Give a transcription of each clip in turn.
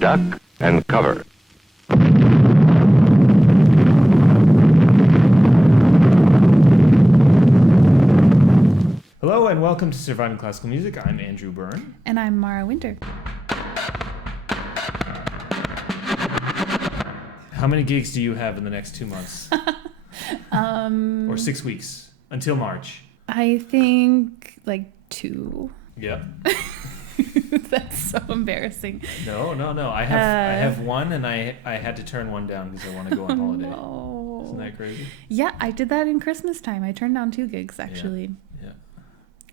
Duck and cover. Hello and welcome to Surviving Classical Music. I'm Andrew Byrne. And I'm Mara Winter. How many gigs do you have in the next 2 months? Or 6 weeks until March? I think like 2. Yeah. That's so embarrassing. No. I have one, and I had to turn one down because I want to go on holiday. No. Isn't that crazy? Yeah, I did that in Christmas time. I turned down 2 gigs actually. Yeah.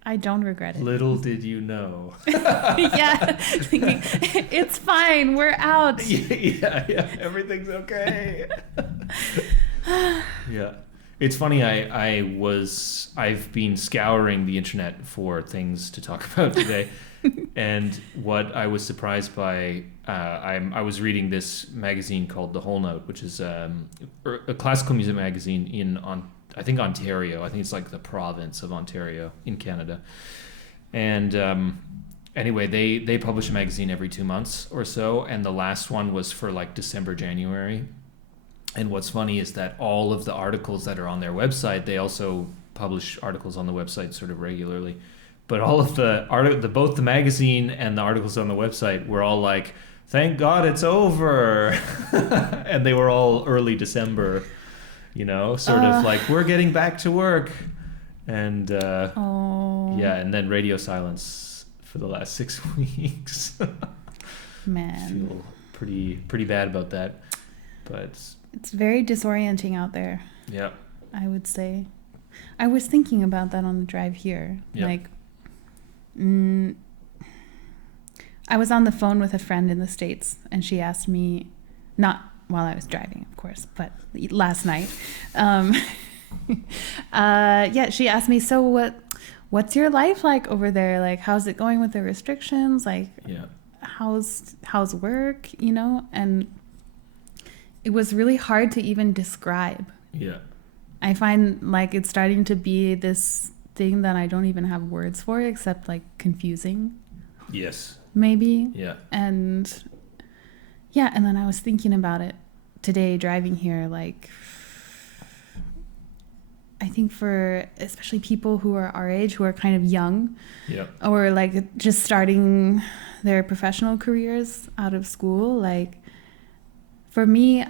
I don't regret it. Little did you know. Yeah. Thinking, it's fine. We're out. Yeah. Everything's okay. Yeah. It's funny. I've been scouring the internet for things to talk about today, and what I was surprised by, I was reading this magazine called The Whole Note, which is a classical music magazine in I think Ontario. I think it's like the province of Ontario in Canada. And anyway, they publish a magazine every 2 months or so, and the last one was for like December, January. And what's funny is that all of the articles that are on their website, they also publish articles on the website sort of regularly. But all of both the magazine and the articles on the website were all like, "Thank God it's over," and they were all early December. Sort of like, we're getting back to work. And yeah, and then radio silence for the last 6 weeks. Man. I feel pretty bad about that. But it's very disorienting out there. Yeah. I would say. I was thinking about that on the drive here. Yeah. Like, I was on the phone with a friend in the States, and she asked me, not while I was driving, of course, but last night. Yeah, she asked me, so what's your life like over there? Like, how's it going with the restrictions? Like, yeah. how's work, And it was really hard to even describe. Yeah. I find like it's starting to be this thing that I don't even have words for except like confusing. Yes. Maybe. Yeah. And yeah, and then I was thinking about it today driving here, like I think for especially people who are our age, who are kind of young, yeah, or like just starting their professional careers out of school, like for me,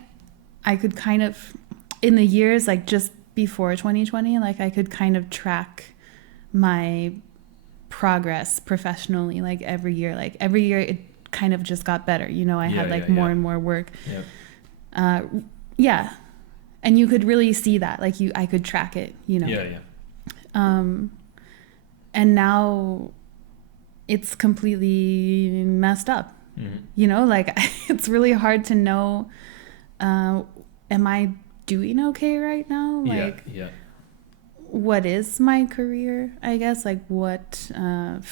I could kind of, in the years like just before 2020, like I could kind of track my progress professionally, like every year it kind of just got better, I had like more and more work. Yeah. And you could really see that, like I could track it, Yeah. And now it's completely messed up. Mm-hmm. Like it's really hard to know, am I doing okay right now? Like, yeah. What is my career, I guess? Like what, am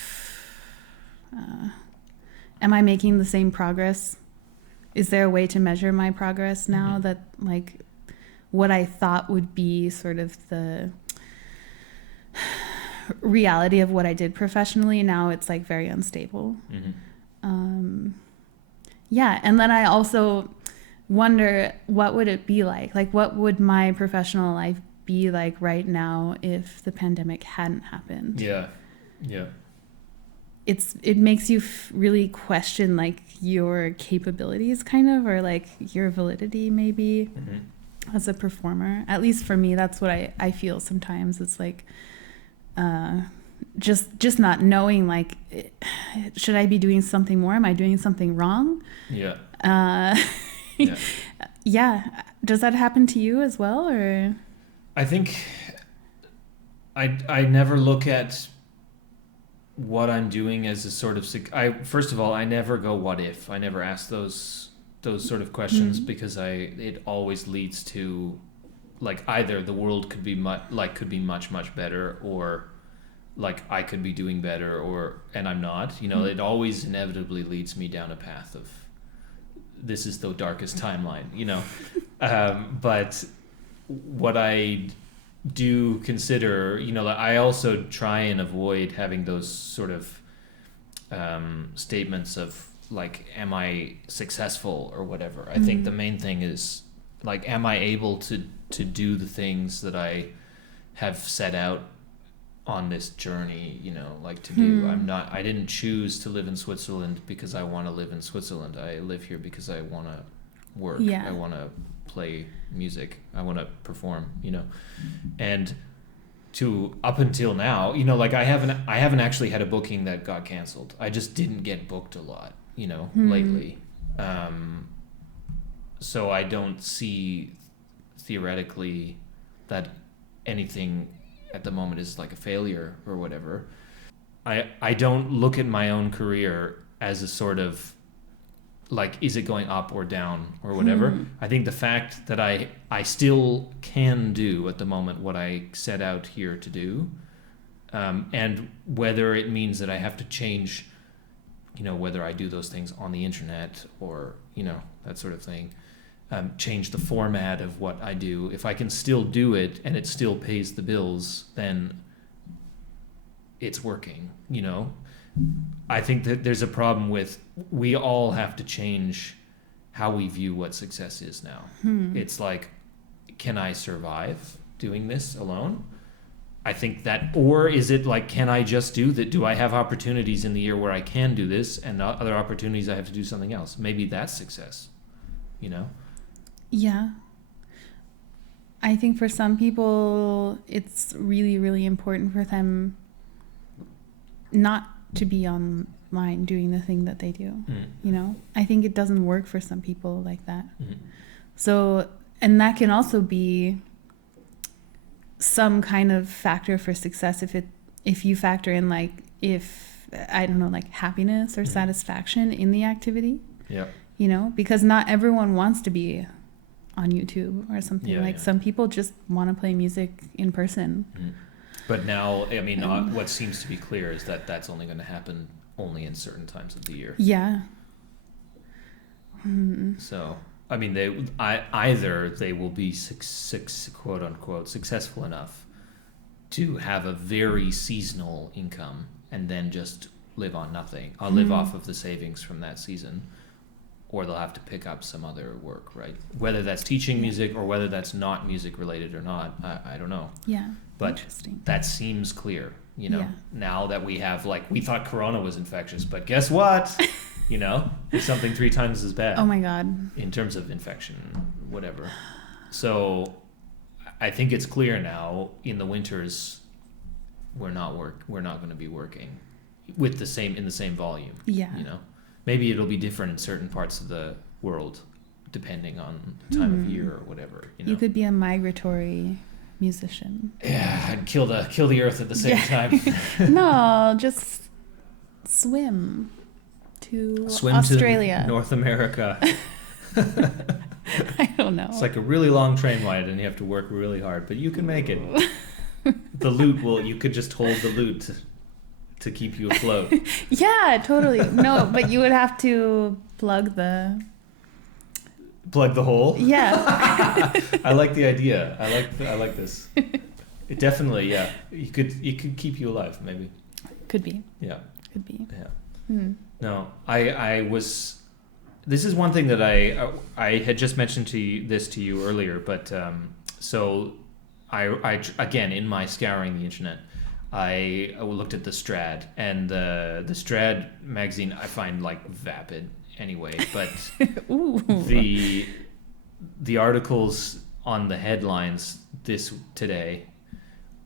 I making the same progress? Is there a way to measure my progress now? Mm-hmm. That like what I thought would be sort of the reality of what I did professionally, now it's like very unstable. Mm-hmm. Yeah. And then I also wonder, what would it be like? Like what would my professional life be like right now if the pandemic hadn't happened? Yeah. It makes you really question like your capabilities kind of, or like your validity maybe. Mm-hmm. As a performer. At least for me, that's what I feel sometimes. It's like just not knowing, like, should I be doing something more? Am I doing something wrong? Yeah. Yeah. Yeah. Does that happen to you as well, or? I think I never look at what I'm doing as a sort of first of all, I never go what if. I never ask those sort of questions, because it always leads to like either the world could be much better, or like I could be doing better, and I'm not. It always inevitably leads me down a path of this is the darkest timeline. But what I do consider, I also try and avoid having those sort of statements of like, am I successful or whatever. I think the main thing is, like, am I able to do the things that I have set out on this journey, you know, like, to do. I didn't choose to live in Switzerland because I want to live in Switzerland. I live here because I want to work. Yeah. I want to play music. I want to perform, you know. And to up until now, you know, like, I haven't actually had a booking that got canceled. I just didn't get booked a lot, you know, lately. So I don't see theoretically that anything at the moment is like a failure or whatever. I don't look at my own career as a sort of, like, is it going up or down or whatever. I think the fact that I still can do at the moment what I set out here to do, and whether it means that I have to change, you know, whether I do those things on the internet or, you know, that sort of thing, change the format of what I do. If I can still do it and it still pays the bills, then it's working, you know. I think that there's a problem with, we all have to change how we view what success is now. It's like, can I survive doing this alone? I think that, or is it like, can I just do that? Do I have opportunities in the year where I can do this, and other opportunities I have to do something else? Maybe that's success, you know? Yeah. I think for some people, it's really, really important for them not to be online doing the thing that they do. You know, I think it doesn't work for some people like that. So, and that can also be some kind of factor for success if you factor in, like, if, I don't know, like, happiness or satisfaction in the activity. Yeah. You know, because not everyone wants to be on YouTube or something. Some people just want to play music in person. But now, I mean, what seems to be clear is that that's only going to happen only in certain times of the year. Yeah. So, I mean, either they will be quote unquote successful enough to have a very seasonal income and then just live on nothing. I'll live off of the savings from that season, or they'll have to pick up some other work, right? Whether that's teaching music or whether that's not music related or not, I don't know. Yeah. But that seems clear, you know, now that we have, like, we thought Corona was infectious, but guess what? You know, it's something 3 times as bad. Oh my God. In terms of infection, whatever. So I think it's clear now, in the winters, we're not going to be working with in the same volume. Yeah. You know, maybe it'll be different in certain parts of the world, depending on time of year or whatever. You know? You could be a migratory musician. Yeah, and kill the earth at the same time. No, just swim to Australia. To North America. I don't know. It's like a really long train ride and you have to work really hard, but you can make it. The lute you could just hold the lute to keep you afloat. Yeah, totally. No, but you would have to plug the hole. Yeah. I like the idea. I like this. It definitely, yeah. It could keep you alive, maybe. Could be. Yeah. Could be. Yeah. No, I was. This is one thing that I had just mentioned to you earlier, but so I again, in my scouring the internet, I looked at the Strad, and the Strad magazine I find, like, vapid anyway, but the articles on the headlines today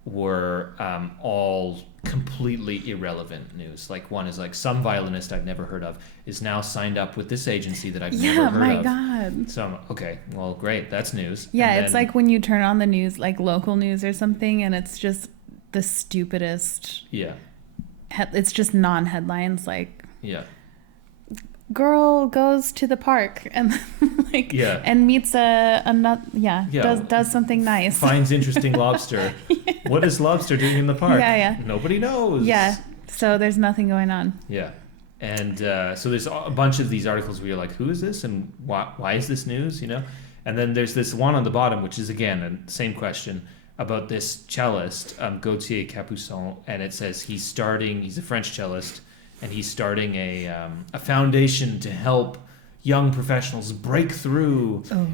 were all completely irrelevant news. Like, one is like, some violinist I've never heard of is now signed up with this agency that I've never heard of. Yeah, my God. So I'm, okay, well, great, that's news. Yeah, it's like when you turn on the news, like local news or something, and it's just the stupidest. Yeah. It's just non-headlines, like. Yeah. Girl goes to the park and and meets does something nice. Finds interesting lobster. Yeah. What is lobster doing in the park? Yeah. Nobody knows. Yeah. So there's nothing going on. Yeah. And so there's a bunch of these articles where you're like, who is this and why is this news? You know. And then there's this one on the bottom, which is again the same question about this cellist, Gauthier Capuçon, and it says he's a French cellist. and he's starting a foundation to help young professionals break through. Oh.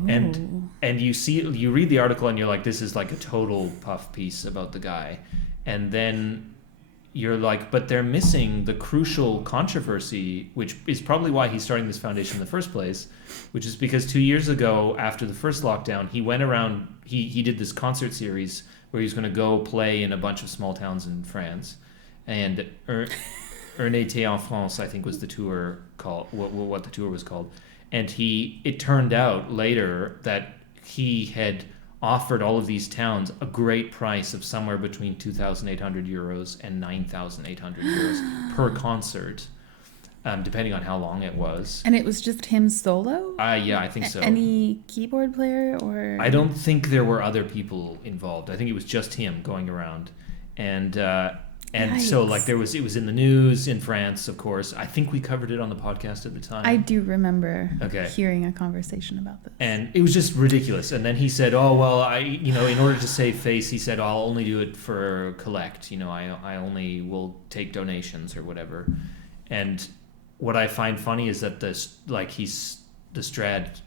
And you read the article and you're like, this is like a total puff piece about the guy, and then you're like, but they're missing the crucial controversy, which is probably why he's starting this foundation in the first place, which is because 2 years ago, after the first lockdown, he went around, he did this concert series where he was going to go play in a bunch of small towns in France. And Un été en France, I think was the tour called, what the tour was called. And it turned out later that he had offered all of these towns a great price of somewhere between 2,800 euros and 9,800 euros per concert, depending on how long it was. And it was just him solo? Yeah, I think so. Any keyboard player or? I don't think there were other people involved. I think it was just him going around. And so like it was in the news in France, of course. I think we covered it on the podcast at the time. I do remember hearing a conversation about this. And it was just ridiculous. And then he said, "Oh well, in order to save face, he said I'll only do it for collect. I only will take donations or whatever." And what I find funny is that the Strad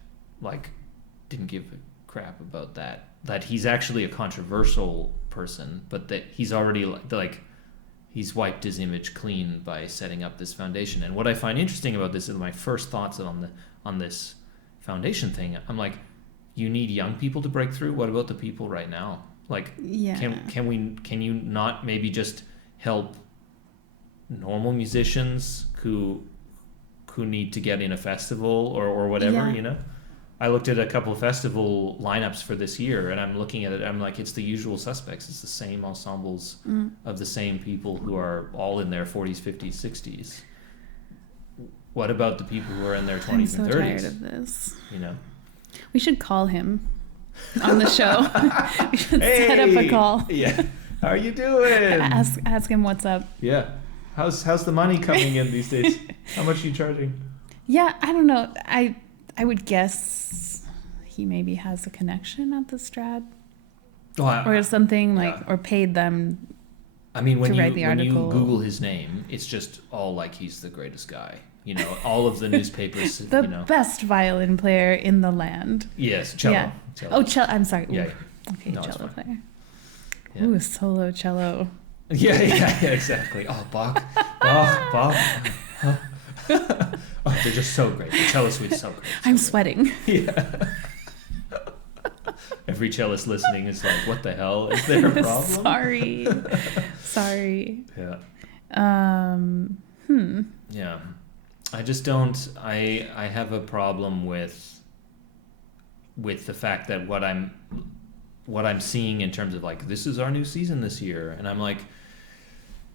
didn't give a crap about that. That he's actually a controversial person, but that he's already he's wiped his image clean by setting up this foundation. And what I find interesting about this is my first thoughts on this foundation thing. I'm like, you need young people to break through. What about the people right now? Can you not maybe just help normal musicians who need to get in a festival or whatever? Yeah. I looked at a couple of festival lineups for this year, and I'm looking at it. I'm like, it's the usual suspects. It's the same ensembles of the same people who are all in their 40s, 50s, 60s. What about the people who are in their 20s and 30s? I'm so tired of this. We should call him on the show. We should set up a call. Yeah. How are you doing? Ask him what's up. Yeah. How's the money coming in these days? How much are you charging? Yeah, I don't know. I would guess he maybe has a connection at the Strad or something or paid them. I mean, when write the article. You Google his name, it's just all like he's the greatest guy. All of the newspapers. The best violin player in the land. Yes, cello. Yeah. Cello. Oh, cello. I'm sorry. Yeah. Okay, No, cello player. Yeah. Ooh, solo cello. Yeah, exactly. Oh, Bach. Oh, they're just so great. The cello suite's so great. I'm sweating. Yeah. Every cellist listening is like, what the hell? Is there a problem? Sorry. Yeah. Yeah. I just don't. I have a problem with the fact that what I'm seeing in terms of this is our new season this year, and I'm like,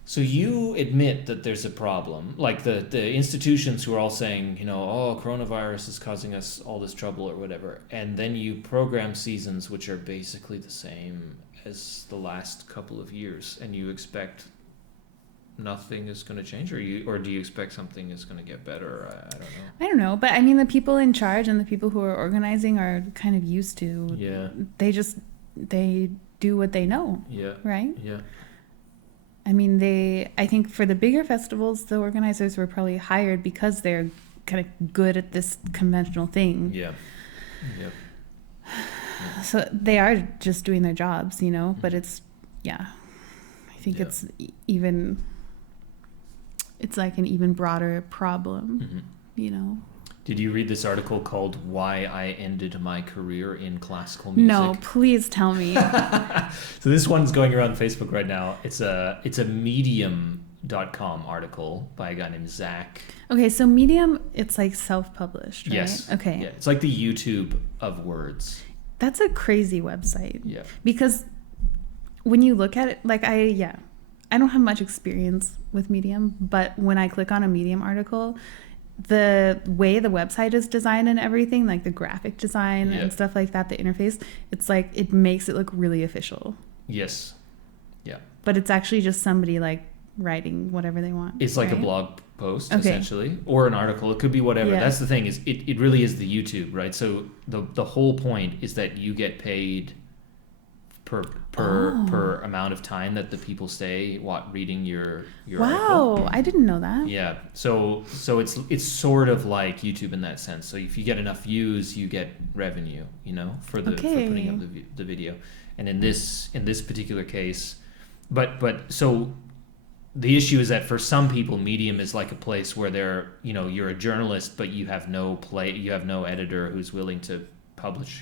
so you admit that there's a problem, the institutions who are all saying, coronavirus is causing us all this trouble or whatever, and then you program seasons which are basically the same as the last couple of years, and you expect nothing is going to change, or do you expect something is going to get better? I don't know. But I mean, the people in charge and the people who are organizing are kind of used to. Yeah. They do what they know. Yeah. Right? Yeah. I mean, I think for the bigger festivals, the organizers were probably hired because they're kind of good at this conventional thing. Yeah. Yeah. So they are just doing their jobs, but it's, I think it's like an even broader problem, Did you read this article called "Why I Ended My Career in Classical Music"? No, please tell me. So this one's going around Facebook right now. It's a Medium.com article by a guy named Zach. Okay, so Medium, it's like self-published, right? Yes. Okay. Yeah, it's like the YouTube of words. That's a crazy website. Yeah. Because when you look at it, I don't have much experience with Medium, but when I click on a Medium article, the way the website is designed and everything, like the graphic design and stuff like that, the interface, it's like it makes it look really official. Yes. Yeah. But it's actually just somebody writing whatever they want. It's like a blog post, essentially, or an article. It could be whatever. Yeah. That's the thing, is it really is the YouTube, right? So the whole point is that you get paid per amount of time that the people stay reading your Wow, article. I didn't know that. Yeah, so it's sort of like YouTube in that sense. So if you get enough views, you get revenue, for putting up the video. And in this particular case, but so the issue is that for some people, Medium is like a place where you're a journalist, but you have no editor who's willing to publish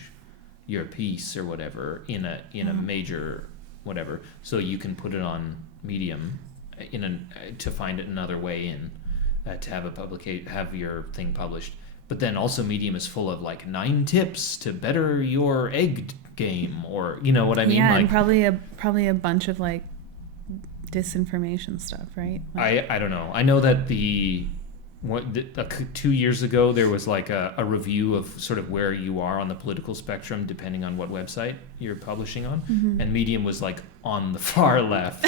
your piece or whatever in a major whatever, so you can put it on Medium to find another way in to have your thing published. But then also Medium is full of like 9 tips to better your egg game, or what I mean. Yeah, like, and probably a bunch of like disinformation stuff, right? I don't know. I know that 2 years ago there was like a review of sort of where you are on the political spectrum depending on what website you're publishing on, and Medium was like on the far left.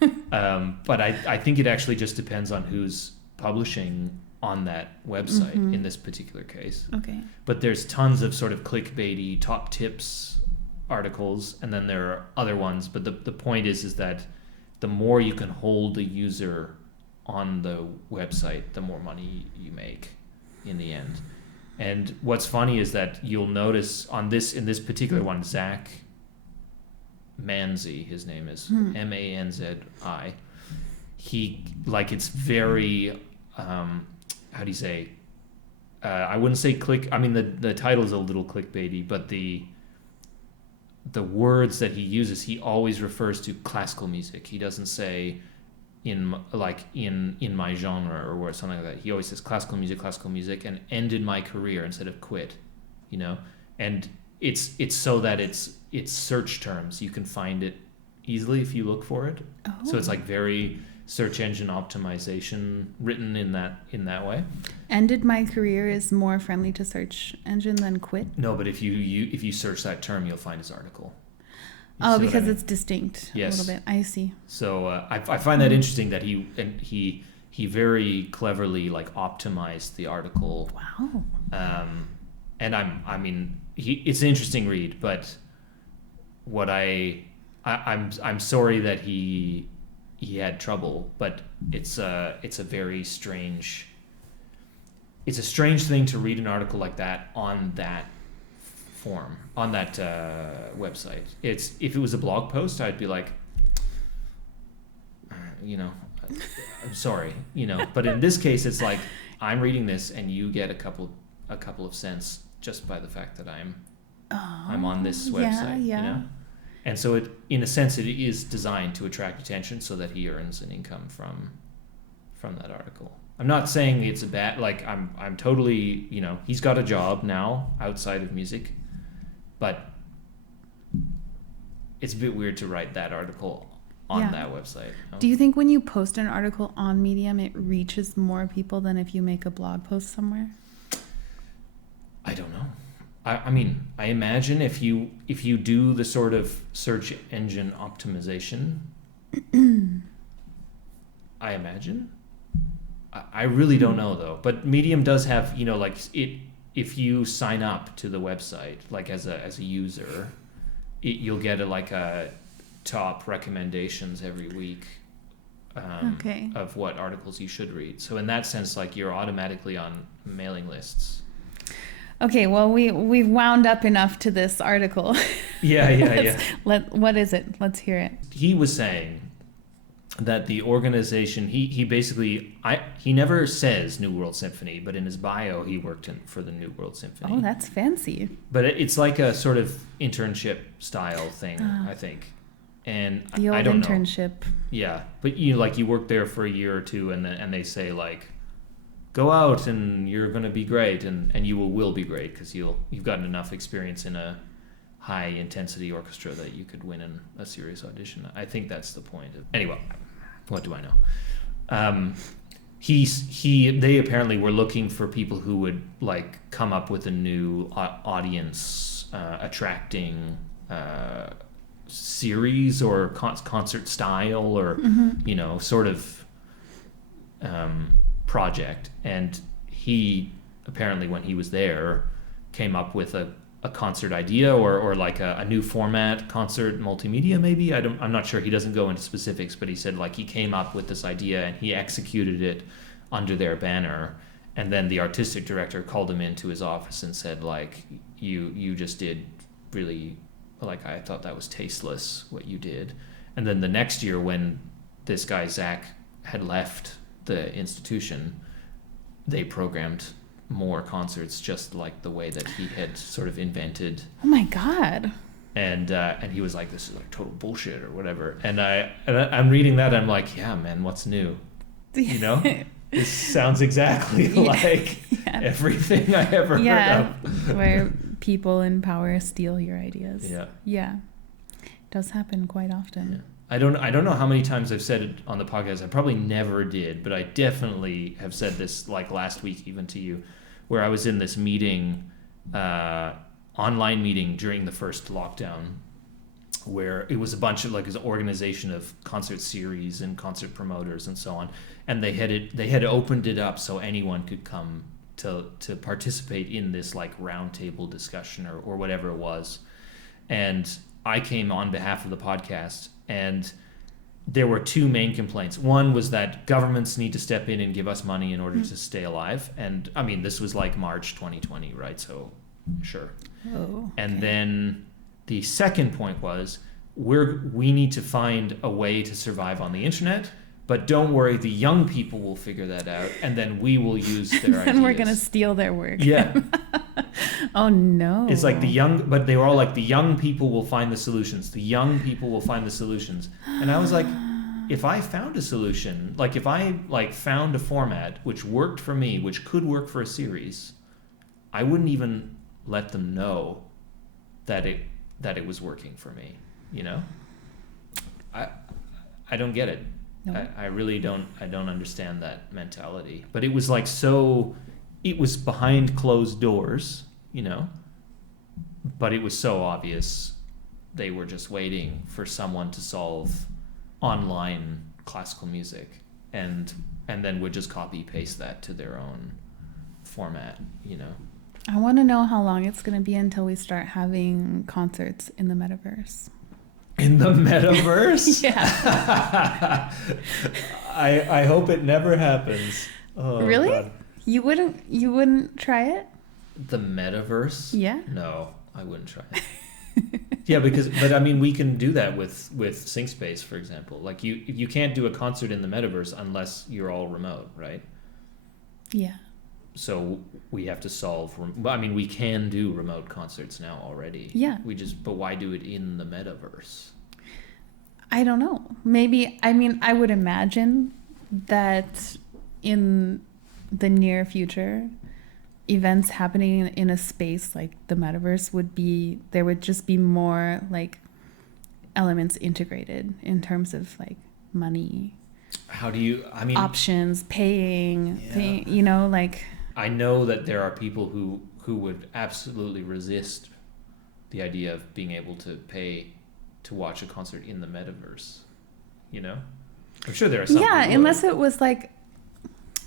But I think it actually just depends on who's publishing on that website in this particular case. Okay. But there's tons of sort of clickbaity top tips articles, and then there are other ones. But the point is that the more you can hold the user on the website, the more money you make in the end. And what's funny is that you'll notice in this particular one, Zach Manzi, his name is Manzi. He, like, it's very how do you say? I wouldn't say I mean, the title is a little clickbaity, but the words that he uses, he always refers to classical music. He doesn't say in my genre or something like that. He always says classical music, and ended my career instead of quit. And it's so that it's search terms. You can find it easily if you look for it. Oh. So it's like very search engine optimization written in that way. Ended my career is more friendly to search engine than quit? No, but if you search that term, you'll find his article. Because it's distinct. Yes. A little bit. I see. So I find that interesting that he very cleverly like optimized the article. Wow. And it's an interesting read, but what I'm sorry that he had trouble, but it's a strange thing to read an article like that on that form, on that website. If it was a blog post, I'd be like, I'm sorry, but in this case, it's like I'm reading this and you get a couple of cents just by the fact that I'm on this website. Yeah. And so in a sense, it is designed to attract attention so that he earns an income from that article. I'm not saying it's a bad, like, I'm totally, he's got a job now outside of music, but it's a bit weird to write that article on that website. Do you think when you post an article on Medium, it reaches more people than if you make a blog post somewhere? I don't know. I mean, I imagine if you do the sort of search engine optimization, I imagine. I really don't know though. But Medium does have, like it. If you sign up to the website, like as a user, you'll get a top recommendations every week of what articles you should read. So in that sense, like, you're automatically on mailing lists. Okay, well, we've wound up enough to this article. Yeah. What is it? Let's hear it. He was saying that the organization, he basically, he never says New World Symphony, but in his bio, he worked for the New World Symphony. Oh, that's fancy. But it's like a sort of internship style thing, I think. And the old I don't internship. know. Yeah, but you work there for a year or two, and they say, like, go out and you're going to be great, and you will be great because you've gotten enough experience in a high intensity orchestra that you could win in a serious audition. I think that's the point. Anyway, what do I know? They apparently were looking for people who would like come up with a new audience attracting series or concert style or sort of project. And he apparently, when he was there, came up with a a concert idea or like a new format, concert multimedia maybe. I'm not sure. He doesn't go into specifics, but he said like he came up with this idea and he executed it under their banner. And then the artistic director called him into his office and said like, you just did really, like, I thought that was tasteless what you did. And then the next year when this guy, Zach, had left the institution, they programmed more concerts just like the way that he had sort of invented. Oh my God. And he was like, this is like total bullshit or whatever. And I'm reading that, I'm like, yeah, man, what's new? You know? This sounds exactly like everything I ever heard of. Where people in power steal your ideas. Yeah. Yeah. It does happen quite often. Yeah. I don't know how many times I've said it on the podcast. I probably never did, but I definitely have said this like last week even to you, where I was in this meeting, online meeting during the first lockdown, where it was a bunch of like an organization of concert series and concert promoters and so on, and they had opened it up so anyone could come to participate in this like roundtable discussion or whatever it was. And I came on behalf of the podcast, and there were two main complaints. One was that governments need to step in and give us money in order to stay alive. And I mean, this was like March 2020, right? So sure. Oh, okay. And then the second point was we need to find a way to survive on the internet, but don't worry, the young people will figure that out, and then we will use their ideas. And we're going to steal their work. Yeah. Oh, no. It's like but they were all like, the young people will find the solutions. The young people will find the solutions. And I was like, if I found a solution, like if I like found a format which worked for me, which could work for a series, I wouldn't even let them know that it was working for me, you know? I don't get it. No. I really don't. I don't understand that mentality. But it was like it was behind closed doors, you know, but it was so obvious they were just waiting for someone to solve online classical music and then would just copy paste that to their own format, you know. I want to know how long it's going to be until we start having concerts in the metaverse. In the metaverse? Yeah. I hope it never happens. Oh, really? God. You wouldn't try it? The metaverse? Yeah. No, I wouldn't try it. Yeah, but I mean, we can do that with SyncSpace, for example. Like you can't do a concert in the metaverse unless you're all remote, right? Yeah. So we have to solve. I mean, we can do remote concerts now already. Yeah. But why do it in the metaverse? I don't know. Maybe. I mean, I would imagine that in the near future, events happening in a space like the metaverse there would just be more like elements integrated in terms of like money. How do you? I mean, options, paying, you know, like. I know that there are people who would absolutely resist the idea of being able to pay to watch a concert in the metaverse. You know, I'm sure there are some. Yeah, unless it was like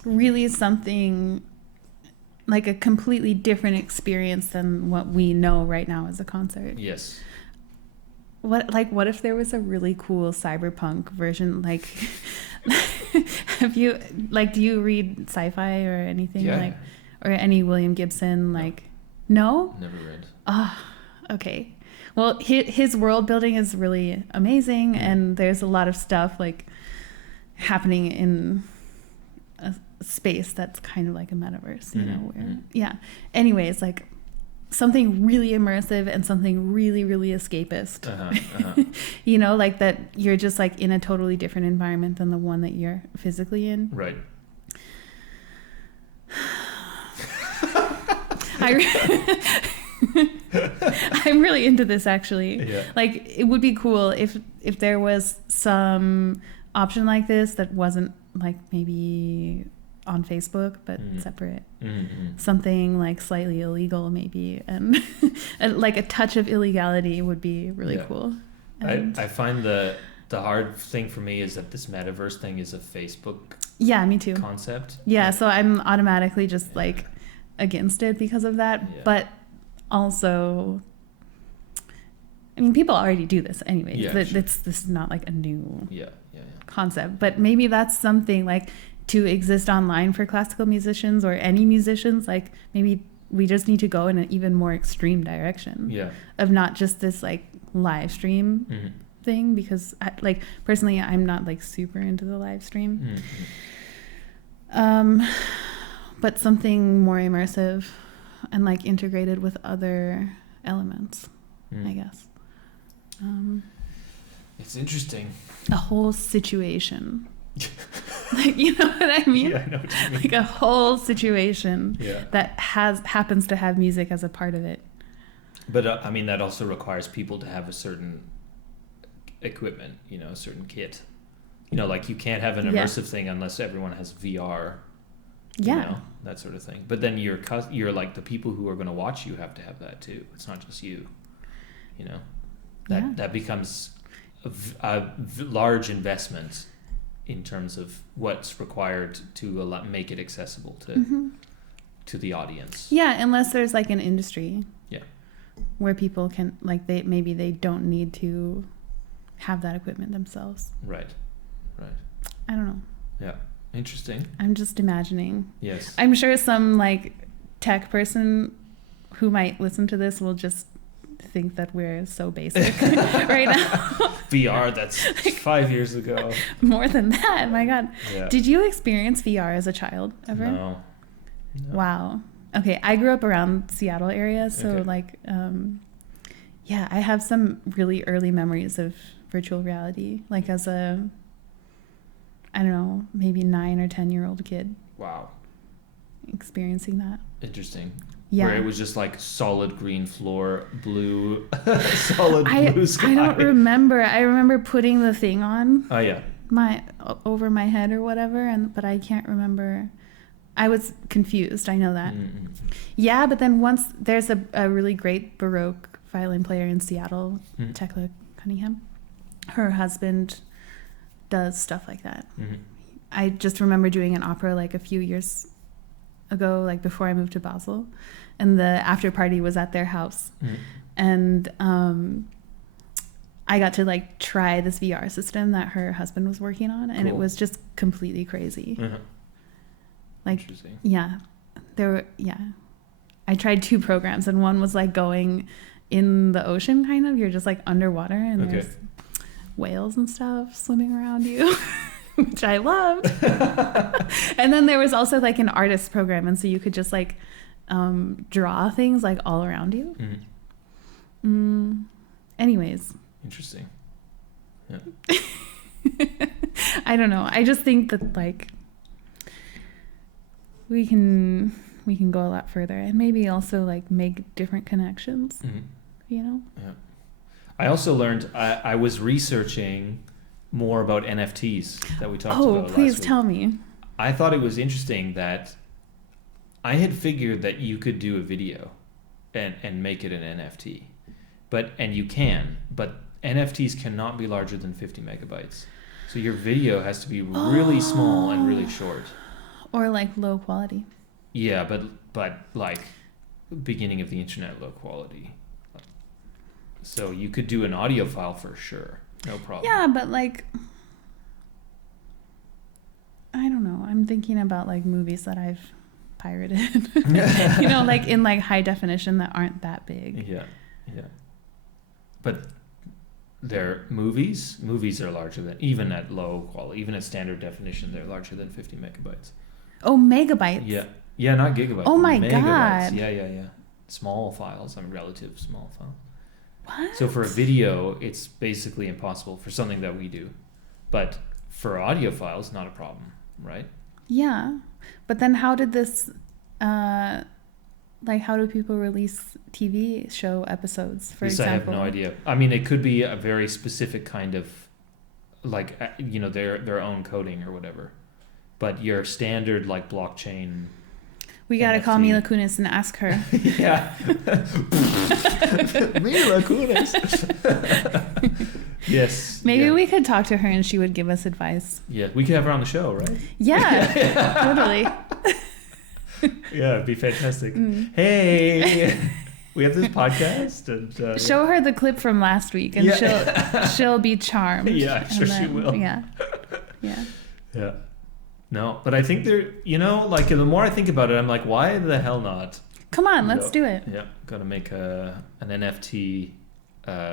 really something like a completely different experience than what we know right now as a concert. Yes. What if there was a really cool cyberpunk version? Like, do you read Sci-Fi or anything? Yeah. Like, or any William Gibson? Like, no? Never read. Okay. Well, his world building is really amazing, and there's a lot of stuff like happening in a space that's kind of like a metaverse, you know? Where, yeah. Anyways, like. Something really immersive and something really, really escapist. You know, like that you're just like in a totally different environment than the one that you're physically in. Right. I'm really into this actually. Yeah. Like it would be cool if there was some option like this that wasn't like maybe on Facebook but separate. Something like slightly illegal maybe, and like a touch of illegality would be really cool. And I find the hard thing for me is that this metaverse thing is a Facebook me too concept. So I'm automatically just like against it because of that. But also, I mean, people already do this anyways. Yeah, sure. This is not like a new Yeah. concept, but maybe that's something like to exist online for classical musicians or any musicians. Like maybe we just need to go in an even more extreme direction. Yeah. Of not just this like live stream thing, because like personally, I'm not like super into the live stream. But something more immersive and like integrated with other elements, I guess. It's interesting. A whole situation. Like, you know what I mean? Yeah, I know what you mean. Like a whole situation Yeah. that happens to have music as a part of it. But I mean, that also requires people to have a certain equipment, a certain kit. Like you can't have an immersive thing unless everyone has VR. Yeah. That sort of thing. But then you're like the people who are going to watch you have to have that too. It's not just you. That becomes a large investment in terms of what's required to make it accessible to the audience. Yeah, unless there's like an industry. Yeah. Where people can like they don't need to have that equipment themselves. Right. I don't know. Yeah. Interesting. I'm just imagining. Yes. I'm sure some like tech person who might listen to this will just think that we're so basic right now. VR, that's like 5 years ago. More than that, my God. Yeah. Did you experience VR as a child ever? No. Wow. Okay, I grew up around Seattle area, so like, yeah, I have some really early memories of virtual reality, like as a, I don't know, maybe 9 or 10-year-old kid. Wow. Experiencing that. Interesting. Yeah. Where it was just like solid green floor, blue, solid blue sky. I don't remember. I remember putting the thing on. Oh yeah. Over my head or whatever, but I can't remember. I was confused. I know that. Yeah, but then once there's a really great Baroque violin player in Seattle, Tekla Cunningham. Her husband does stuff like that. I just remember doing an opera like a few years ago, like before I moved to Basel, and the after party was at their house, and I got to like try this VR system that her husband was working on, and it was just completely crazy. Like, yeah, I tried 2 programs, and one was like going in the ocean, kind of. You're just like underwater, and there's whales and stuff swimming around you. Which I loved. And then there was also like an artist program, and so you could just like draw things like all around you. Anyways. Interesting. Yeah. I don't know. I just think that like we can go a lot further, and maybe also like make different connections. Yeah. I also learned I was researching more about NFTs that we talked about last week. Oh, please tell me. I thought it was interesting that I had figured that you could do a video and make it an NFT. And you can, but NFTs cannot be larger than 50 megabytes. So your video has to be really small and really short. Or like low quality. Yeah, but like beginning of the internet low quality. So you could do an audio file for sure. No problem. Yeah, but like, I don't know. I'm thinking about like movies that I've pirated, like in like high definition that aren't that big. Yeah. But they're movies. Movies are larger than, even at low quality, even at standard definition, they're larger than 50 megabytes. Oh, megabytes. Yeah, not gigabytes. Oh my megabytes. God. Yeah. Small files. Relative small files. What? So for a video, it's basically impossible for something that we do. But for audio files, not a problem, right? Yeah. But then how did this, how do people release TV show episodes, for example? I have no idea. I mean, it could be a very specific kind of, like, their own coding or whatever. But your standard, like, blockchain... We got to call Mila Kunis and ask her. Yeah. Mila Kunis. Yes. Maybe we could talk to her and she would give us advice. Yeah, we could have her on the show, right? Yeah, totally. Yeah, it'd be fantastic. Hey. We have this podcast, and Show her the clip from last week, and she'll be charmed. Yeah, I'm sure she will. Yeah. Yeah. No, but I think like the more I think about it, I'm like, why the hell not? Come on, let's do it. Yeah, gotta make an NFT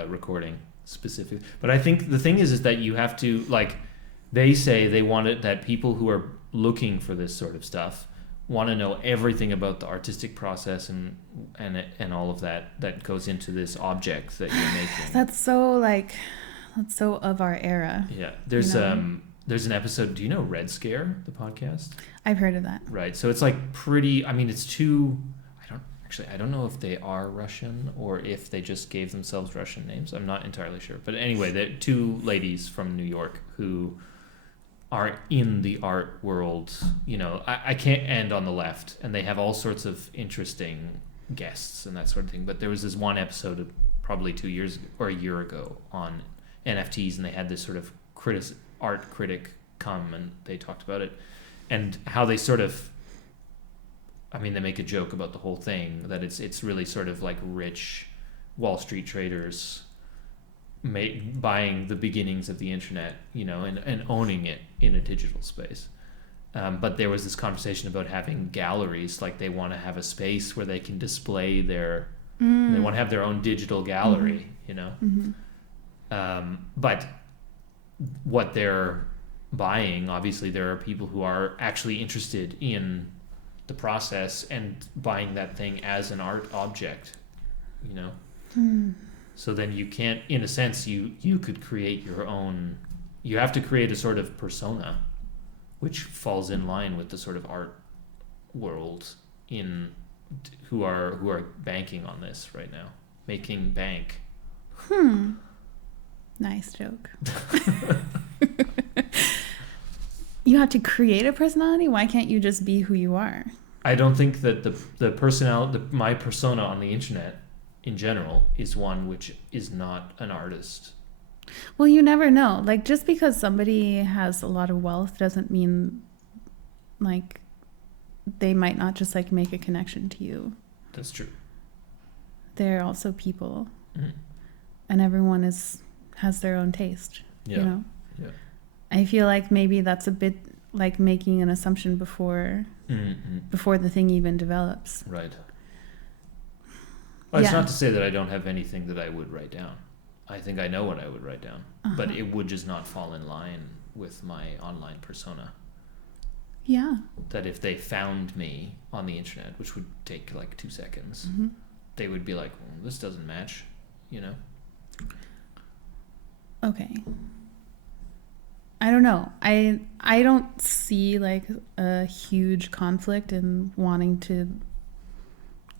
recording specifically. But I think the thing is that you have to, like, they say they want it, that people who are looking for this sort of stuff want to know everything about the artistic process and all of that goes into this object that you're making. That's so of our era. Yeah, there's an episode. Do you know Red Scare, the podcast? I've heard of that. Right, so it's like pretty. I mean, it's two. I don't know if they are Russian or if they just gave themselves Russian names. I'm not entirely sure, but anyway, they're two ladies from New York who are in the art world, I can't end on the left, and they have all sorts of interesting guests and that sort of thing. But there was this one episode of probably 2 years or a year ago on NFTs, and they had this sort of art critic come, and they talked about it and how they sort of, they make a joke about the whole thing, that it's really sort of like rich Wall Street traders buying the beginnings of the internet, and owning it in a digital space. But there was this conversation about having galleries, like they want to have a space where they can display they want to have their own digital gallery, but what they're buying, obviously there are people who are actually interested in the process and buying that thing as an art object, So then you can't, in a sense, you could create your own. You have to create a sort of persona, which falls in line with the sort of art world who are banking on this right now, making bank. Nice joke. You have to create a personality. Why can't you just be who you are? I don't think that the personality, my persona on the internet in general is one which is not an artist. Well, you never know. Like, just because somebody has a lot of wealth doesn't mean, like, they might not just, like, make a connection to you. That's true. They're also people. And everyone has their own taste, Yeah. I feel like maybe that's a bit like making an assumption before the thing even develops. Right. Well, it's not to say that I don't have anything that I would write down. I think I know what I would write down, but it would just not fall in line with my online persona. Yeah. That if they found me on the internet, which would take like 2 seconds, they would be like, well, this doesn't match, Okay. I don't know. I don't see like a huge conflict in wanting to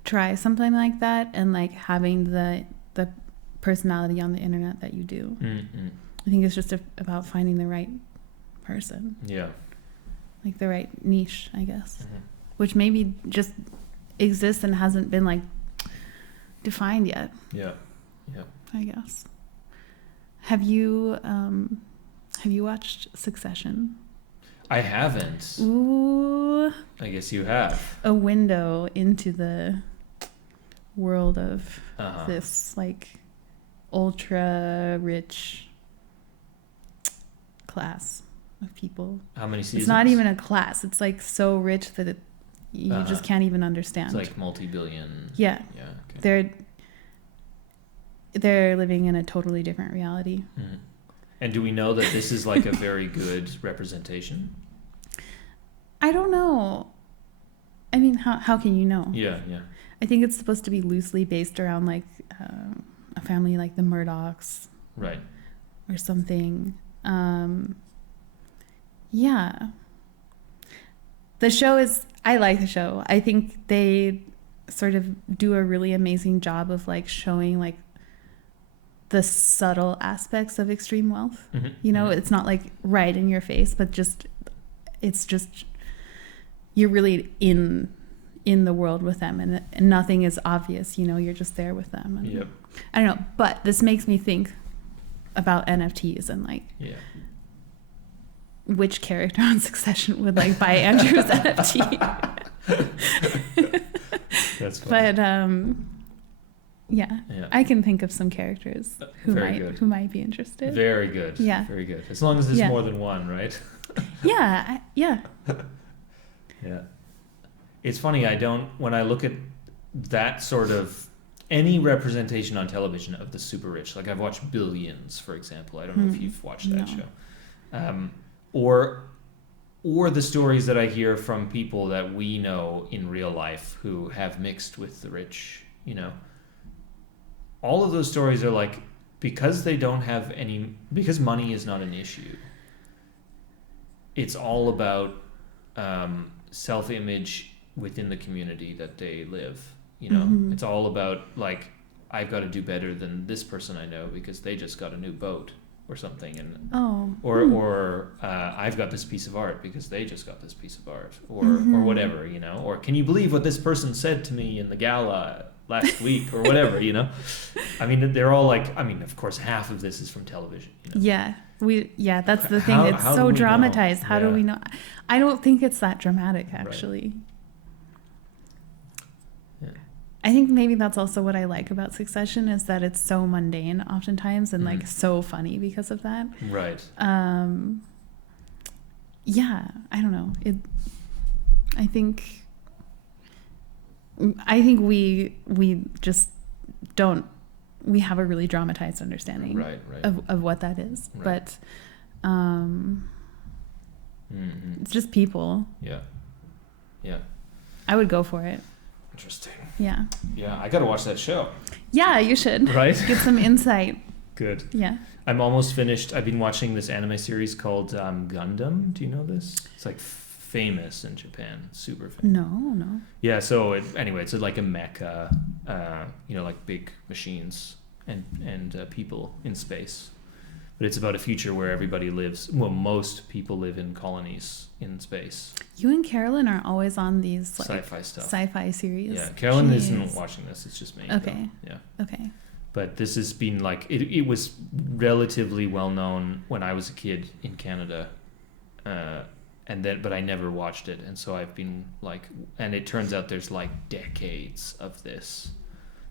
try something like that and like having the personality on the internet that you do. I think it's just about finding the right person. Yeah. Like the right niche, I guess. Which maybe just exists and hasn't been like defined yet. Yeah. Yeah. I guess. Have you watched Succession? I haven't. Ooh. I guess you have. A window into the world of this like ultra rich class of people. How many seasons? It's not even a class. It's like so rich that you just can't even understand. It's like multi-billion. Yeah. Yeah. Okay. They're living in a totally different reality. And do we know that this is like a very good representation? I don't know. I mean, how can you know? Yeah. I think it's supposed to be loosely based around like a family like the Murdochs. Right. Or something. Yeah. I like the show. I think they sort of do a really amazing job of like showing like the subtle aspects of extreme wealth. It's not like right in your face, but it's just you're really in the world with them, and nothing is obvious. You're just there with them. And I don't know, but this makes me think about NFTs and like which character on Succession would like buy Andrew's NFT. That's funny. But Yeah. Yeah. I can think of some characters Very good. who might be interested. Very good. Yeah. Very good. As long as there's Yeah. more than one, right? Yeah. Yeah. Yeah. It's funny, when I look at that sort of any representation on television of the super rich, like I've watched Billions, for example. I don't know if you've watched that show. Or the stories that I hear from people that we know in real life who have mixed with the rich, you know. All of those stories are like, because money is not an issue. It's all about self-image within the community that they live. You know, It's all about like, I've got to do better than this person I know because they just got a new boat or something, and or I've got this piece of art because they just got this piece of art, or whatever, you know. Or can you believe what this person said to me in the gala last week, or whatever, you know. I mean, they're all like, I mean, of course, half of this is from television. You know? Yeah, that's the thing. It's so dramatized. How do we know? I don't think it's that dramatic, actually. Right. Yeah. I think maybe that's also what I like about Succession, is that it's so mundane oftentimes and like so funny because of that. Right. Yeah, I don't know. I think we just don't. We have a really dramatized understanding right. of what that is, right. But it's just people. Yeah. I would go for it. Interesting. Yeah. Yeah, I got to watch that show. Yeah, you should. Right? Get some insight. Good. Yeah. I'm almost finished. I've been watching this anime series called Gundam. Do you know this? It's like famous in Japan. Super famous. No. Yeah, so it's like a mecha, like big machines and people in space. But it's about a future where everybody lives, most people live in colonies in space. You and Carolyn are always on these like sci-fi stuff. Sci-fi series. Yeah, Carolyn isn't watching this, it's just me. Okay. Though. Yeah. Okay. But this has been like, it was relatively well known when I was a kid in Canada. But I never watched it. And so I've been like, and it turns out there's like decades of this.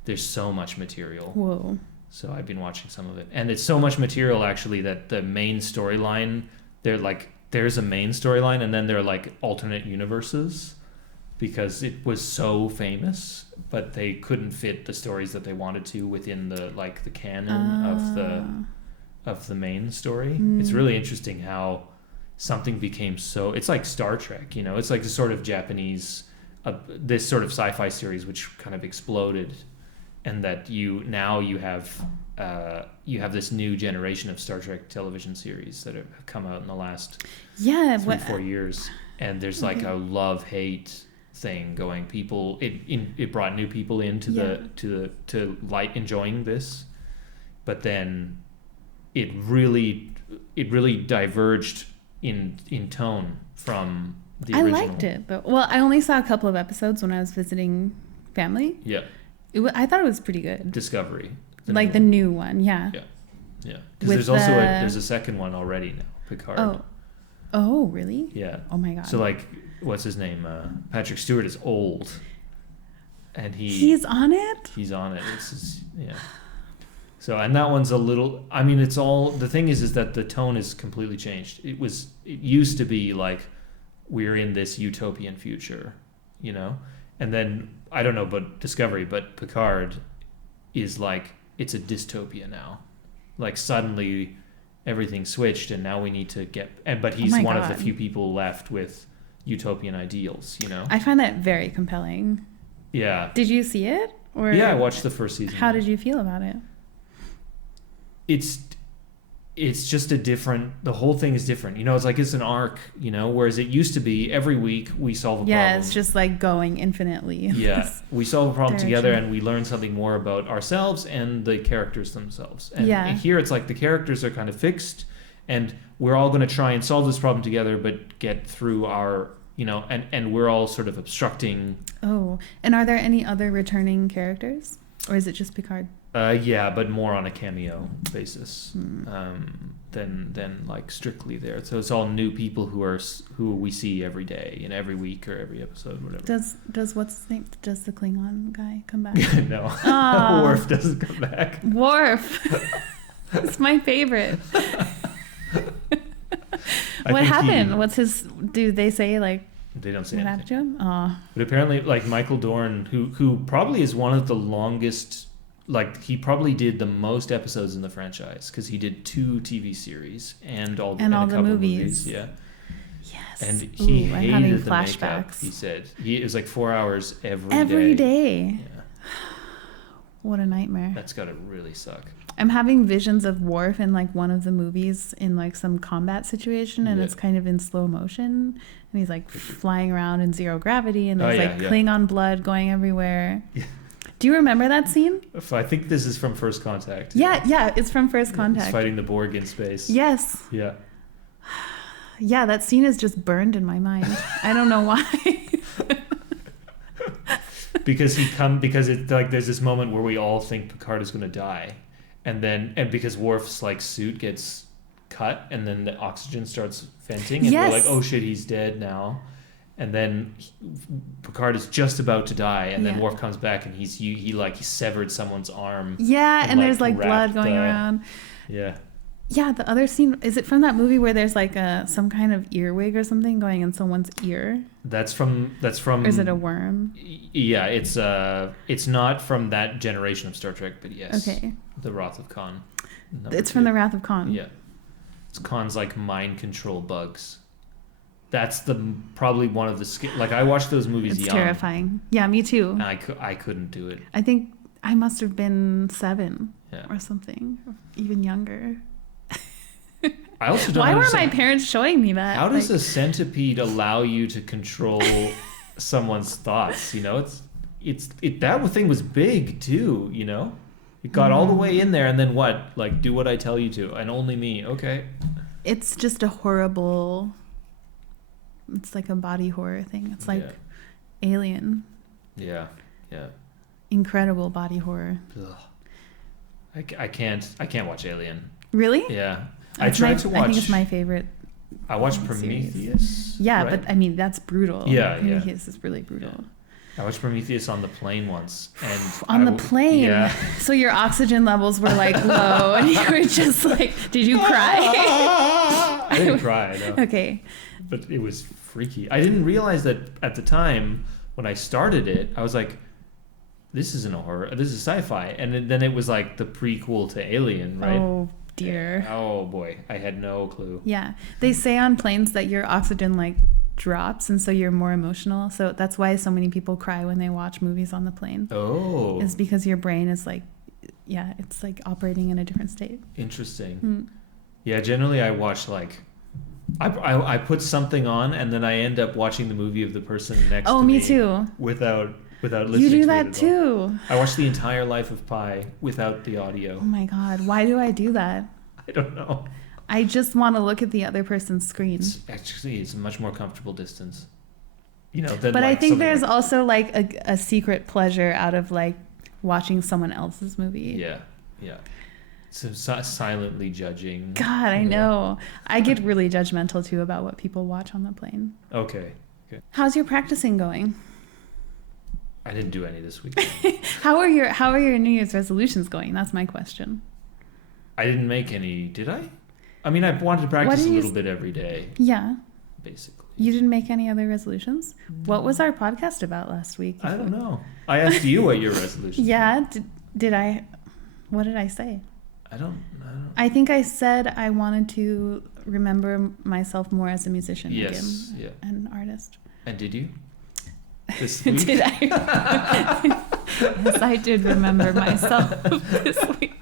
There's so much material. Whoa. So I've been watching some of it. And it's so much material actually that the main storyline, there's a main storyline and then there are like alternate universes because it was so famous, but they couldn't fit the stories that they wanted to within the canon of the main story. It's really interesting how something became so, it's like Star Trek, you know, it's like the sort of Japanese, this sort of sci-fi series which kind of exploded, and that you have this new generation of Star Trek television series that have come out in the last 3-4 years, and there's like a love-hate thing going. People, it brought new people into to light enjoying this, but then it really diverged in tone from the original. I liked it, but I only saw a couple of episodes when I was visiting family. Yeah. I thought it was pretty good. Discovery. The new one, yeah. Yeah. Because there's a second one already now, Picard. Oh, really? Yeah. Oh my god. So like, what's his name? Patrick Stewart is old, and he's on it. He's on it. Yeah. So, and that one's a little. I mean, it's all. The thing is that the tone is completely changed. It used to be like, we're in this utopian future, you know, and then I don't know about Discovery, but Picard is like, it's a dystopia now. Like suddenly everything switched and now we need to but he's one of the few people left with utopian ideals, you know? I find that very compelling. Yeah. Did you see it? Or yeah, I watched the first season. How did you feel about it? It's just the whole thing is different. You know, it's like it's an arc, you know, whereas it used to be every week we solve a problem. Yeah, it's just like going infinitely. Yeah, we solve a problem together and we learn something more about ourselves and the characters themselves. And here it's like the characters are kind of fixed and we're all going to try and solve this problem together but get through our, you know, and we're all sort of obstructing. Oh, and are there any other returning characters? Or is it just Picard? Yeah, but more on a cameo basis than like strictly there. So it's all new people who we see every day and every week or every episode, whatever. Does what's his name? Does the Klingon guy come back? No, Aw. Worf doesn't come back. Worf. It's my favorite. What happened? What's his? Do they say like? They don't say what anything. happened to him? Oh. But apparently, like Michael Dorn, who probably is one of the longest, like he probably did the most episodes in the franchise because he did 2 TV series and a couple movies. Yeah. Yes. And he I'm having hated the flashbacks. makeup. He said it was like 4 hours every day. Every day. Yeah, What a nightmare. that's gotta really suck. I'm having visions of Worf in like one of the movies in like some combat situation, and Yeah. it's kind of in slow motion, and he's like flying around in zero gravity, and there's Oh, yeah, like yeah. Klingon blood going everywhere. Yeah. Do you remember that scene? I think this is from First Contact. Yeah, it's from First Contact. He's fighting the Borg in space. Yes. Yeah. Yeah, that scene is just burned in my mind. I don't know why. Because it's like there's this moment where we all think Picard is gonna die, and because Worf's like suit gets cut, and then the oxygen starts venting, and Yes. we're like, oh shit, he's dead now, and then Picard is just about to die, and then Yeah. Worf comes back, and he severed someone's arm. Yeah, and there's like blood wrapped going around. Yeah. Yeah, the other scene, is it from that movie where there's like some kind of earwig or something going in someone's ear? That's from. Or is it a worm? Yeah, it's not from that generation of Star Trek, but yes. Okay. The Wrath of Khan. It's from the Wrath of Khan. Yeah. It's Khan's like mind control bugs. That's probably one of the like I watched those movies It's young. terrifying. Yeah, me too. And I couldn't do it. I think I must have been 7 Yeah. or something, or even younger. I also don't Why were understand, my parents showing me that? how does Like, a centipede allow you to control someone's thoughts? You know, that thing was big too. You know, it got all the way in there, and then what? Like, do what I tell you to, and only me. Okay. it's just a horrible. It's like a body horror thing. It's like Alien. Yeah. Incredible body horror. Ugh. I can't watch Alien. Really? Yeah. I That's tried to watch. I think it's my favorite. I watched series. Prometheus. Yeah, right? but I mean that's brutal. Yeah, yeah. Prometheus is really brutal. I watched Prometheus on the plane once, and On the plane. Yeah. So your oxygen levels were like low, and you were just like, did you cry? I didn't cry, no. Okay. But it was freaky. I didn't realize that at the time when I started it. I was like, this isn't a horror. This is sci-fi. And then it was like the prequel to Alien, right? Oh dear. Oh boy, I had no clue. Yeah. They say on planes that your oxygen like drops, and so you're more emotional. So that's why so many people cry when they watch movies on the plane. Oh. Is because your brain is like, yeah, it's like operating in a different state. Interesting. Yeah, generally I watch like I put something on, and then I end up watching the movie of the person next to me. Oh, me too. Without listening You do to that it at all. too. I watched the entire Life of Pi without the audio. Oh my God. Why do I do that? I don't know. I just want to look at the other person's screen. It's a much more comfortable distance. You know, than But I like think something there's like- also like a secret pleasure out of like watching someone else's movie. Yeah. So silently judging. God, I know. I get really judgmental too about what people watch on the plane. Okay. How's your practicing going? I didn't do any this week. How are your New Year's resolutions going? That's my question. I didn't make any, did I? I mean, I wanted to practice a little bit every day, Yeah. basically. You didn't make any other resolutions? What was our podcast about last week? I don't know. I asked you what your resolution. Yeah. Did I? What did I say? I don't. I think I said I wanted to remember myself more as a musician Yes. again, Yeah. an artist. And did you? This week? Did I? Yes, I did remember myself this week.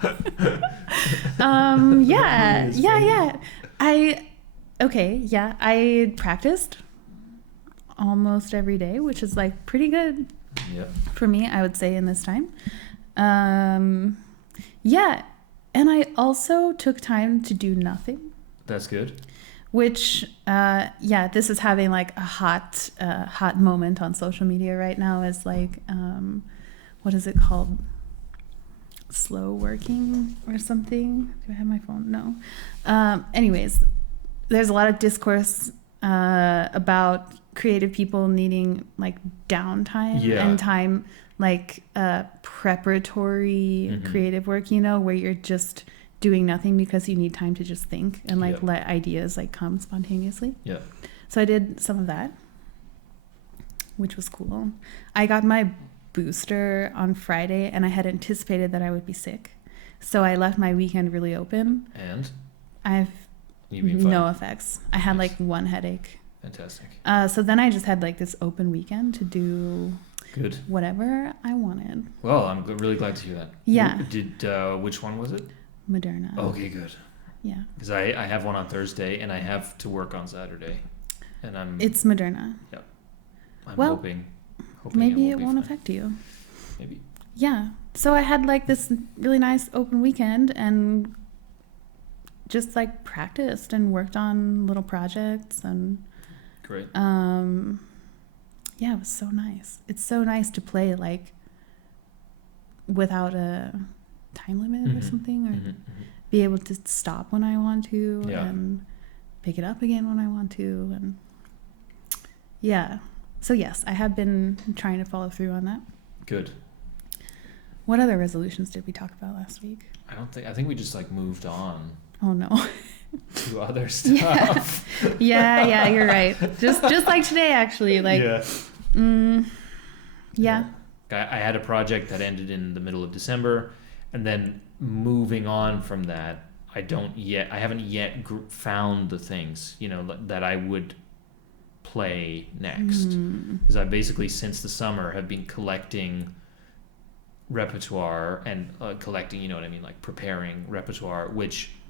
Yeah. I practiced almost every day, which is like pretty good Yeah. for me, I would say, in this time. Yeah, and I also took time to do nothing. That's good. Which, this is having like a hot moment on social media right now. Is like, what is it called? slow working or something. Do I have my phone? No. Anyways, there's a lot of discourse about creative people needing like downtime and time, like preparatory creative work, you know, where you're just doing nothing because you need time to just think and like let ideas like come spontaneously. Yeah. So I did some of that, which was cool. I got my booster on Friday and I had anticipated that I would be sick. So I left my weekend really open. And? I've no effects. I had like one headache. Fantastic. So then I just had like this open weekend to do whatever I wanted. Well, I'm really glad to hear that. Yeah. Which one was it? Moderna. Okay, good. Yeah. Because I have one on Thursday and I have to work on Saturday. And It's Moderna. Yeah. I'm hoping maybe it won't affect you. Maybe. Yeah. So I had like this really nice open weekend and just like practiced and worked on little projects and great. Yeah, it was so nice. It's so nice to play like without a time limit or something, or be able to stop when I want to and pick it up again when I want to. And yeah. So yes, I have been trying to follow through on that. Good. What other resolutions did we talk about last week? I think we just like moved on. Oh no. To other stuff. Yeah, you're right. Just like today actually, like yeah. I had a project that ended in the middle of December, and then moving on from that, I haven't yet found the things, you know, that I would play next, because I basically since the summer have been collecting repertoire and collecting, you know what I mean, like preparing repertoire,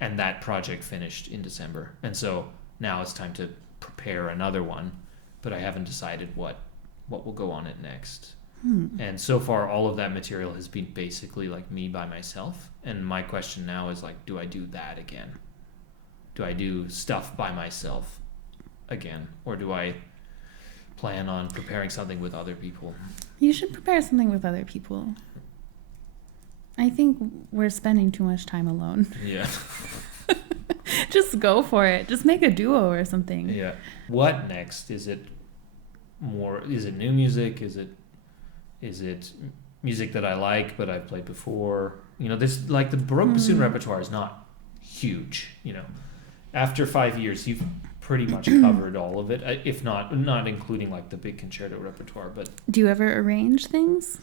and that project finished in December, and so now it's time to prepare another one, but I haven't decided what will go on it next. And so far all of that material has been basically like me by myself, and my question now is like, do I do that again? Do I do stuff by myself again, or do I plan on preparing something with other people? You should prepare something with other people. I think we're spending too much time alone. Yeah. Just go for it. Just make a duo or something. Yeah. What next? Is it new music? Is it music that I like but I've played before? You know, this like the Baroque bassoon repertoire is not huge, you know. After 5 years, you've pretty much covered all of it, if not including like the big concerto repertoire. But do you ever arrange things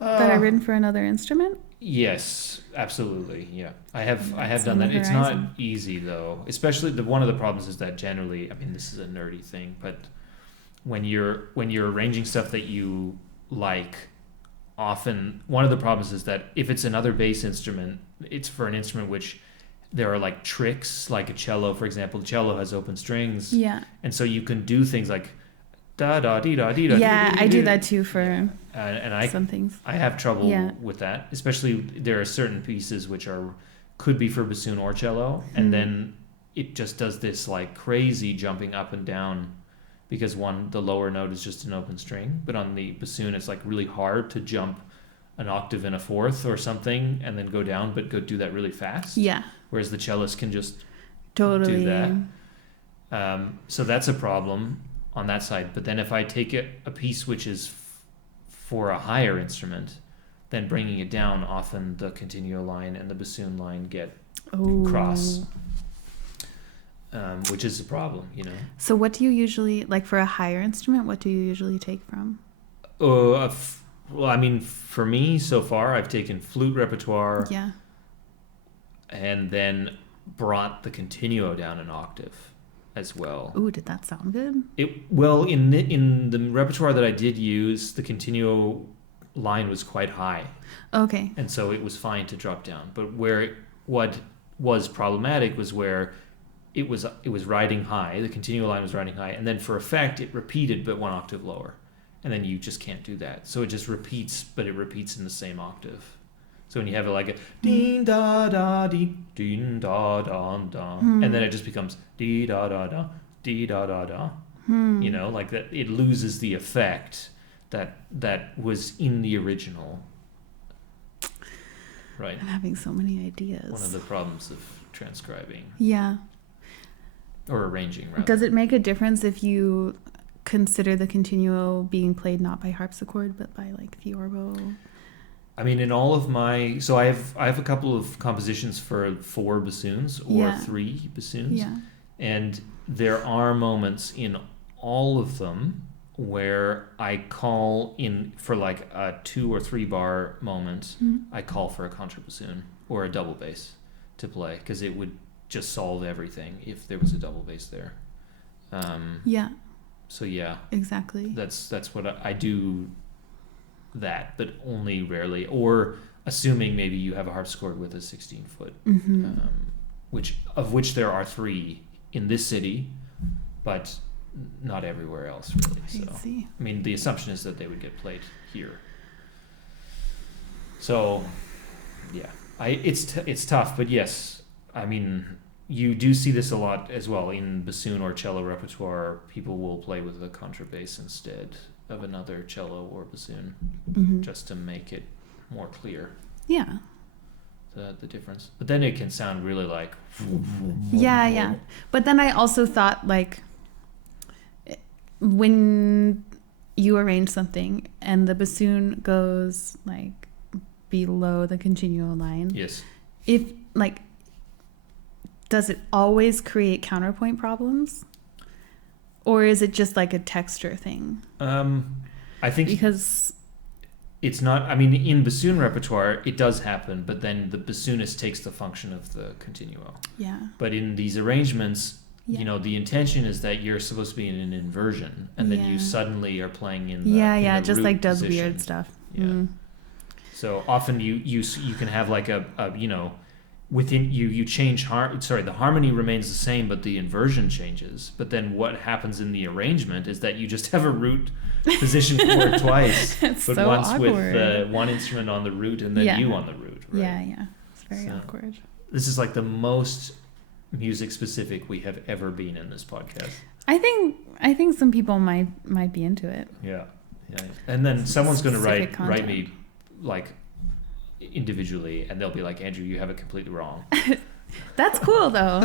that are written for another instrument? Yes, absolutely. Yeah, I have done that. It's not easy though. Especially one of the problems is that generally, I mean, this is a nerdy thing, but when you're arranging stuff that you like, often one of the problems is that if it's another bass instrument, it's for an instrument which there are like tricks, like a cello, for example. The cello has open strings. Yeah. And so you can do things like da da dee da dee da. Yeah, I do that too for some things. I have trouble with that, especially there are certain pieces which could be for bassoon or cello, and then it just does this like crazy jumping up and down, because the lower note is just an open string, but on the bassoon it's like really hard to jump an octave and a fourth or something and then go down, but do that really fast. Yeah. Whereas the cellist can just do that. So that's a problem on that side. But then if I take a piece which is for a higher instrument, then bringing it down, often the continuo line and the bassoon line get cross, which is a problem, you know. So what do you usually, like for a higher instrument, what do you usually take from? Well, I mean, for me, so far, I've taken flute repertoire. Yeah. And then brought the continuo down an octave as well. Ooh, did that sound good? In the repertoire that I did use, the continuo line was quite high. Okay. And so it was fine to drop down. But what was problematic was where it was riding high, the continuo line was riding high, and then for effect, it repeated but one octave lower. And then you just can't do that. So it just repeats, but it repeats in the same octave. So when you have it like a ding da da dee ding da da da, and then it just becomes dee da da da dee da da da. You know, like that, it loses the effect that was in the original. Right. I'm having so many ideas. One of the problems of transcribing. Yeah. Or arranging, rather. Does it make a difference if you consider the continuo being played not by harpsichord but by like theorbo? I mean, in all of my... So I have a couple of compositions for 4 bassoons or 3 bassoons. Yeah. And there are moments in all of them where I call in for like a 2 or 3 bar moment. I call for a contrabassoon or a double bass to play, because it would just solve everything if there was a double bass there. Yeah. So yeah, exactly. That's what I do. That, but only rarely, or assuming maybe you have a harpsichord with a 16-foot, which there are 3 in this city, but not everywhere else really. So I mean, the assumption is that they would get played here. So yeah, it's tough, but yes, I mean, you do see this a lot as well in bassoon or cello repertoire. People will play with a contrabass instead of another cello or bassoon, just to make it more clear. Yeah. The difference. But then it can sound really like... Yeah. But then I also thought, like, when you arrange something and the bassoon goes, like, below the continuo line. Yes. If, like, does it always create counterpoint problems? Or is it just like a texture thing? I think because it's not. I mean, in bassoon repertoire, it does happen, but then the bassoonist takes the function of the continuo. Yeah. But in these arrangements, you know, the intention is that you're supposed to be in an inversion, and then you suddenly are playing in the in the just root like does position. weird stuff. Yeah. So often you can have like a you know, within you change the harmony remains the same, but the inversion changes. But then what happens in the arrangement is that you just have a root position for it twice, but so once awkward. with one instrument on the root and then you on the root. Right? Yeah. It's very awkward. This is like the most music specific we have ever been in this podcast. I think some people might be into it. Yeah. And then someone's going to write me like individually, and they'll be like, Andrew, you have it completely wrong. That's cool though.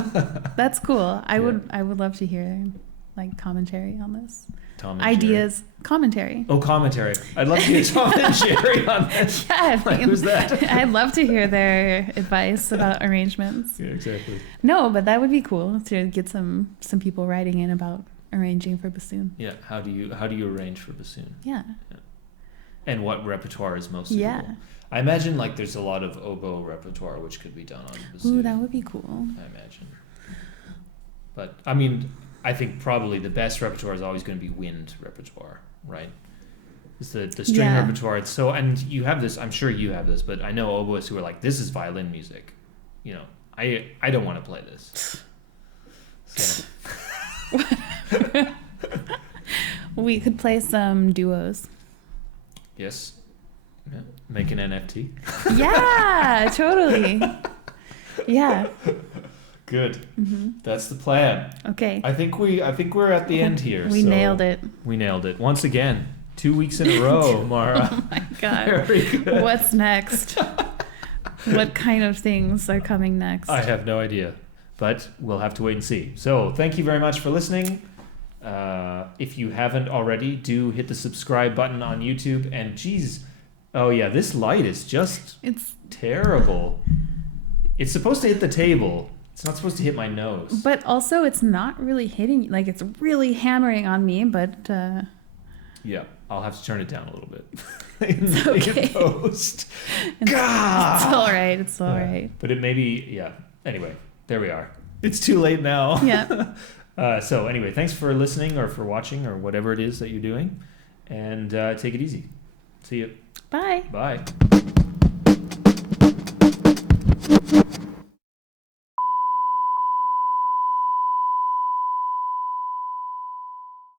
That's cool. I would love to hear like commentary on this. Tom and ideas Jerry. Commentary. Oh, commentary. I'd love to hear Tom and Jerry on this. Yeah, like, who's that? I'd love to hear their advice about arrangements. Yeah, exactly. No, but that would be cool to get some people writing in about arranging for bassoon. Yeah, how do you arrange for bassoon? Yeah. And what repertoire is most suitable? Yeah. I imagine like there's a lot of oboe repertoire which could be done on bassoon. Ooh, that would be cool. I imagine. But I mean, I think probably the best repertoire is always going to be wind repertoire, right? It's the string repertoire. It's so, and you have this, I'm sure you have this, but I know oboists who are like, this is violin music. You know, I don't want to play this. So. We could play some duos. Yes. Yeah. Make an NFT. Yeah, totally. Yeah. Good. That's the plan. Okay. I think we're at the end here. We nailed it. We nailed it once again. 2 weeks in a row, Mara. Oh my god. Very good. What's next? What kind of things are coming next? I have no idea, but we'll have to wait and see. So thank you very much for listening. If you haven't already, do hit the subscribe button on YouTube. And geez, oh yeah, this light is it's terrible. It's supposed to hit the table. It's not supposed to hit my nose. But also, it's not really hitting. Like, it's really hammering on me. But yeah, I'll have to turn it down a little bit. It's okay. Post. It's all right. It's all right. But it may be, yeah. Anyway, there we are. It's too late now. Yeah. So anyway, thanks for listening or for watching or whatever it is that you're doing. And take it easy. See you. Bye. Bye.